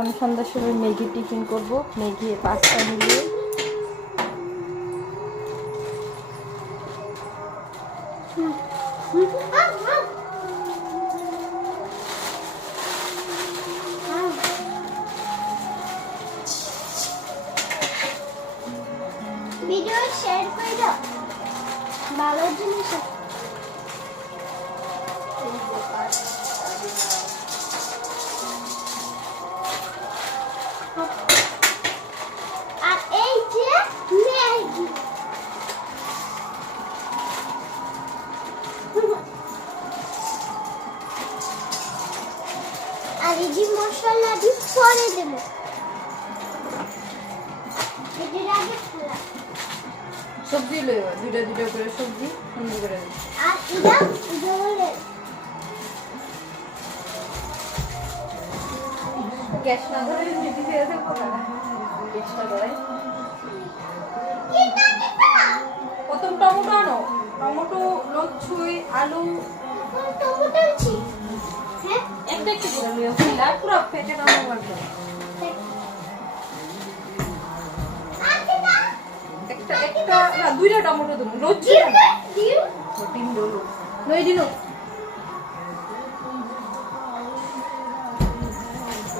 এখন সন্ধ্যার সময় ম্যাগি টিফিন করব, ম্যাগি পাস্তা মিলিয়ে। ভিডিও শেয়ার করে দাও, ভালো জিনিস। আর এই যে ম্যাগি, আর এই যে মশলা দিয়ে পরে দেবো। এটার আগে খোলা সবজি লইবা, দুইটা দুইটা করে সবজি সুন্দর করে দিই। আর এটা জলে গ্যাস না ধরে দিতে দিয়ে দেবো না, গ্যাসটা ধরে। প্রথম টমেটো আনো, টমেটো, লচ্ছুই, আলু, টমেটো আনছি। হ্যাঁ একটা একটা করে লইও, ফুলা পুরো পেটে নামা লাগবে। একটা একটা না দুইটা টমেটো দেবো, লচ্ছুই দিও তিন ডলো নই দিনো।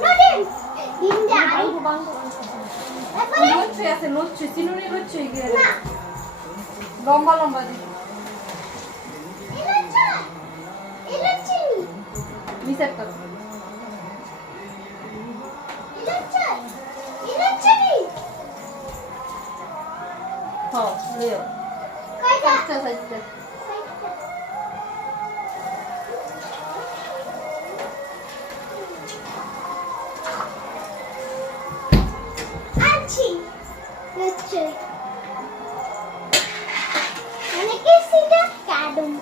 নদিন দিন যা লচ্ছুই আছে, লচ্ছুই চিনুনি, লচ্ছুই গিয়ে না লম্বা লম্বা দিই। ইলাচি মিক্সার করো। ইলাচি হ্যাঁ লইও কয়টা পাঁচটা সাইজটা। আনছি ইলাচি মানে কেসিটা কাডুম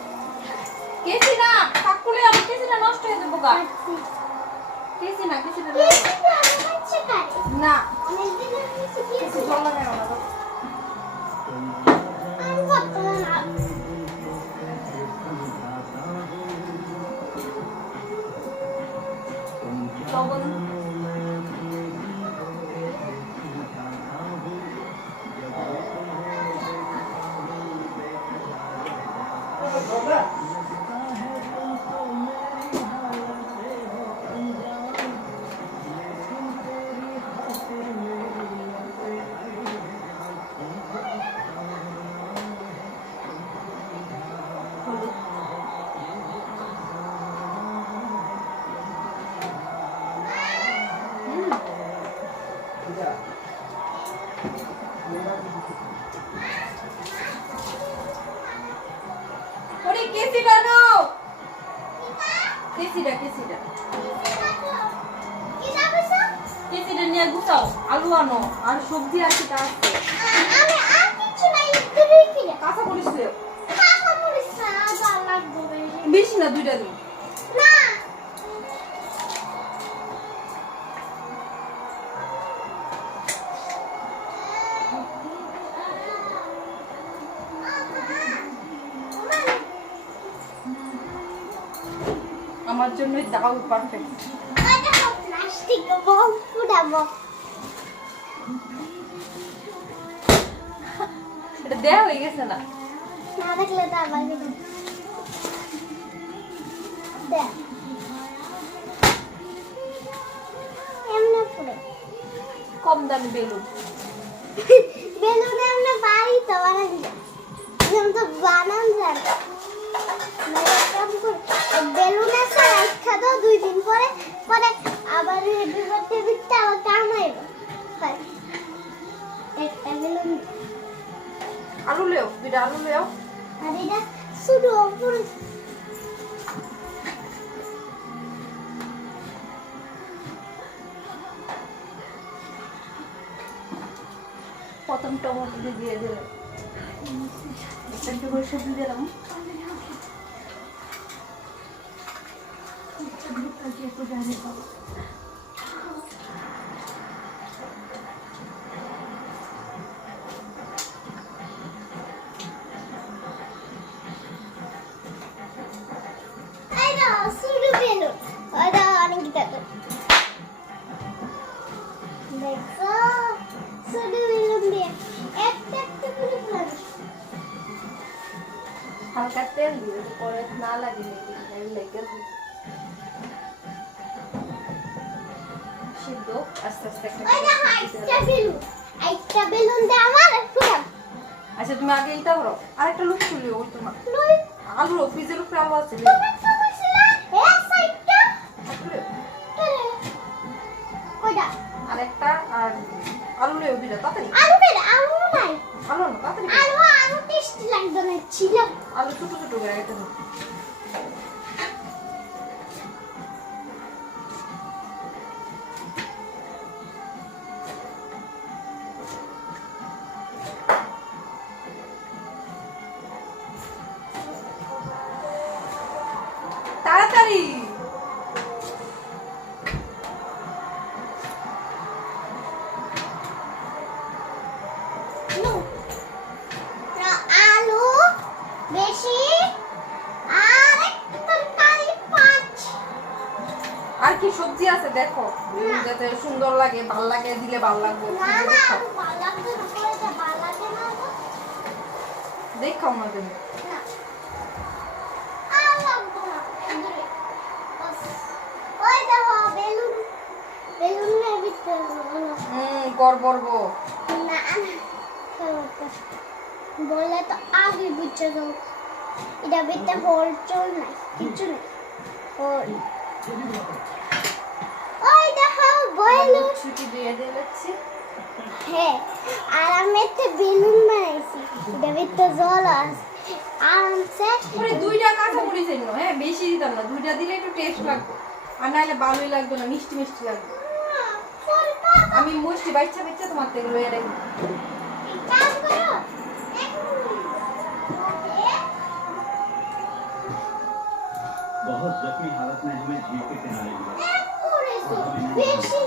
কেসি না কাকুলে, আমার কেসিটা নষ্ট হয়ে যাবো গা। আনছি কেসি না, কেসিটা কেসিটা আনছে কারে না, অনেক দিন কেসি কেসি জল লাগাই না। আমি কত না লবণ ওরে কেসিটা নাও, কেসিটা কেসিটা কি যাবছো কেসিটা নিয়ে গুছাও। আলু আনো আর সবজি আছে, তা আছে। আমি আর কিছু নাই তুই কি রে কাঁচা মরিচ দিও, কাকা মরিস না ভালো লাগবে বেশি না, দুইটা দিন। না আমার জন্যই দাও পারফেক্ট। এটা প্লাস্টিক বল ফুটাবো এটা দেয়া হয়ে গেছে না? না দেখলে তো আবার দেখ এমনি পুরো কম দামি বেলুন। বেলুন এমনি বাড়ি তো বানান যায় যেমন তো বানান যায় বেলুন আছে রাখা দাও 2 দিন পরে পরে আবার হ্যাপি বার্থডে বিটটা আবার কামাইব একটা বেলুন আলু লেও, দুইটা আলু লেও। আর এটা শুধু পুরো প্রথম টমেটো দিয়ে দিলাম, একটা করে সবজি দিলাম। একটু জানি পাবো। শুধু বেলুন ওটা অনেক দেখো হালকা তেল দিয়ে পরে না লাগে লেগে সিদ্ধ আস্তে আস্তে ওই দেখো একটা বেলুন দে আমার ফুরাম আচ্ছা তুমি আগে এটা করো আরেকটা লুক তুলিও ওই তোমার লই আলু ফ্রিজের উপরে আলু আছে তুমি তো কইছিলা এই সাইডটা কইডা আরেকটা আর আলু লইও দুইটা তাড়াতাড়ি আলু নাই আলু না তাড়াতাড়ি আলু টেস্টি লাগবে না ছিল আলু ছোট ছোট করে কেটে দাও তাড়াতাড়ি নো আলু বেশি আর তরকারি পাঁচ আর কি সবজি আছে দেখো যাতে সুন্দর লাগে ভাল লাগে দিলে ভাল লাগবে না না ভালো লাগবে না করে এটা ভালো লাগে না দেখাও না তুমি না আর লাগবে না দূরে বাস ওই দেখো বেলুনের ভিতরে করবো না বলে তো আগে বুঝছে তো এটা ভিতরে হোল চল নাই কিছু নেই হোল ওই দেখো বেলুন ছুটি দিয়ে দিয়েছি হ্যাঁ আর আমি একটা বেলুন বানাইছি এটা ভিতরে জল আছে আরামসে ওরে দুইটা কাঁচা মরিচ এনো হ্যাঁ বেশি দিতাম না দুইটা দিলে একটু টেস্ট লাগবে আর নাহলে ভালোই লাগবে না মিষ্টি মিষ্টি লাগবে আমি মিষ্টি বাচ্চা বাচ্চা তোমার থেকে লয়ে রাখি কাজ করো बहुत जख्मी हालत में हमें झील के किनारे मिला। বেশি